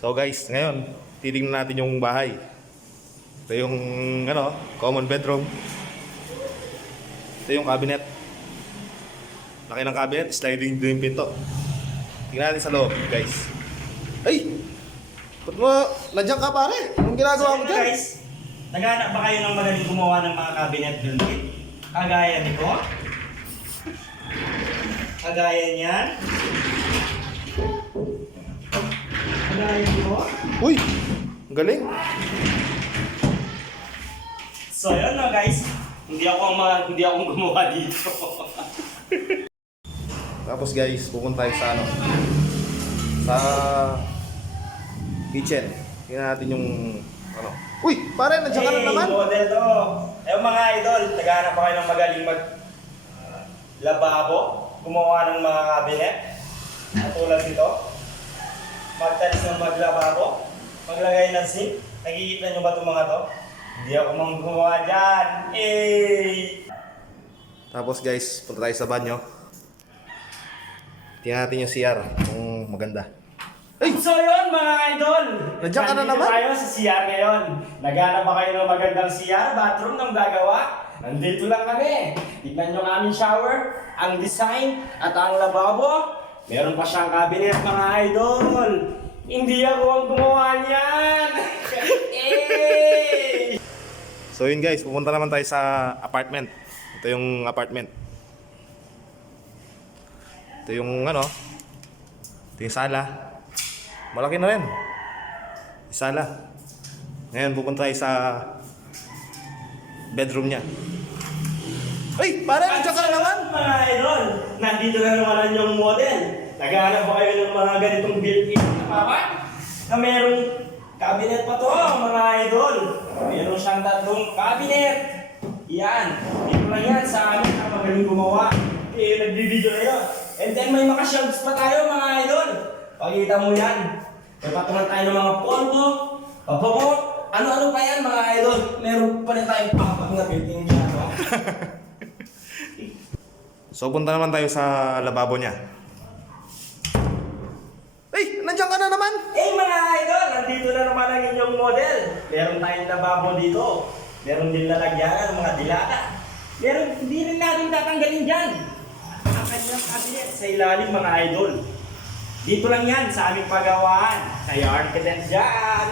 So guys, ngayon, titingnan natin yung bahay. Ito yung common bedroom. Ito yung cabinet. Laki ng cabinet, sliding din yung pinto. Tingnan natin sa loob, guys. Ay! Ba't mo, nandiyan ka pare? Anong ginagawa mo dyan? Guys, naghanap ba kayo ng magaling gumawa ng mga cabinet built-in? Kagaya nito? Kagaya niyan? Kagaya nito? Uy! Ang galing! So yun na guys, hindi ako gumawa dito. Tapos guys, pupunta tayo sa sa kitchen. Tingnan natin yung Uy! Pare, nandiyan ka na naman! Model to! Mga idol, naghahanap ba kayo ng magaling lababo? Gumawa ng mga cabinet? Katulad dito? Magtalis ng maglababo? Maglagay ng sink? Nakikita nyo ba itong mga to? Hindi ako gumawa dyan! Tapos guys, punta tayo sa banyo. Tingnan natin yung CR kung maganda. Ay! So yun mga idol! Nandiyan ka na naman? Nandito tayo sa CR ngayon. Naghanap ba kayo ng magandang CR, bathroom ng gagawa? Nandito lang kami. Tignan nyo ang aming shower, ang design, at ang lababo. Meron pa siyang cabinet mga idol. Hindi ako ang gumawa niyan! So yun guys, pupunta naman tayo sa apartment. Ito yung apartment. Ito yung ito yung sala. Malaki na rin. Yung sala. Ngayon pupunta tayo sa bedroom niya. Ay! Pare! Nandiyan ka na naman! Mga idol, nandito na naman yung model. Naghahanap ba kayo ng mga ganitong built-in na papa? Na merong cabinet pa to mga idol. Meron siyang tatlong cabinet. Yan. Dito lang yan sa amin ang magaling gumawa. Nagbibideo na yun. And then may mga shelves pa tayo mga idol. Pakita mo yan. May patungan tayo ng mga polvo, pabango, ano-ano pa yan mga idol. Meron pa rin tayong papak na built-in dyan. No? So punta naman tayo sa lababo niya. Ay! Nandiyan ka na naman! Mga idol, nandito na naman ang inyong model. Meron tayong lababo dito. Meron din lalagyan ng mga dilata. Meron, hindi rin natin tatanggalin dyan. Ang kanyang cabinet sa ilalim mga idol. Dito lang yan sa aming pagawaan. Kayo architect dyan.